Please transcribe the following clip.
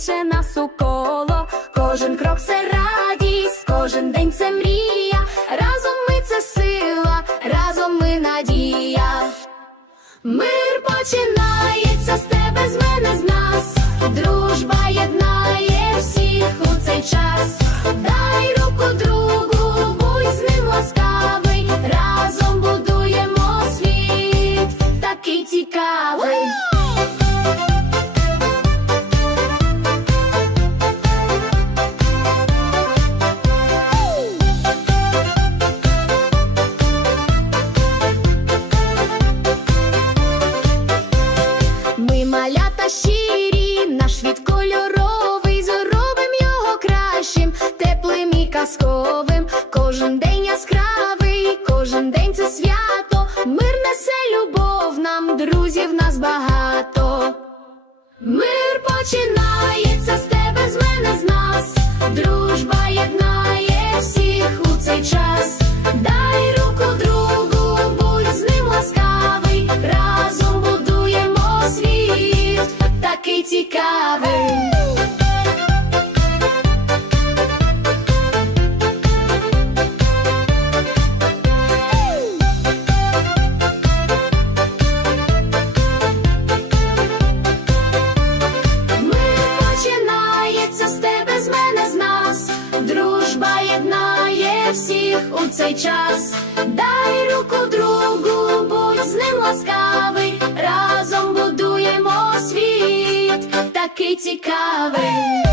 кличе нас у коло, кожен крок це радість, кожен день це мрія, разом ми це сила, разом ми надія, мир починає. Щирі, наш світ кольоровий, зробим його кращим, теплим і казковим. Кожен день яскравий, кожен день це свято. Мир несе любов, нам друзів нас багато. Мир починається з тебе, з мене, з нас. Дружба єднає всіх у цей час. Дай Дружба єднає всіх у цей час. Дай руку другу, будь з ним ласкавий. Разом будуємо світ, такий цікавий.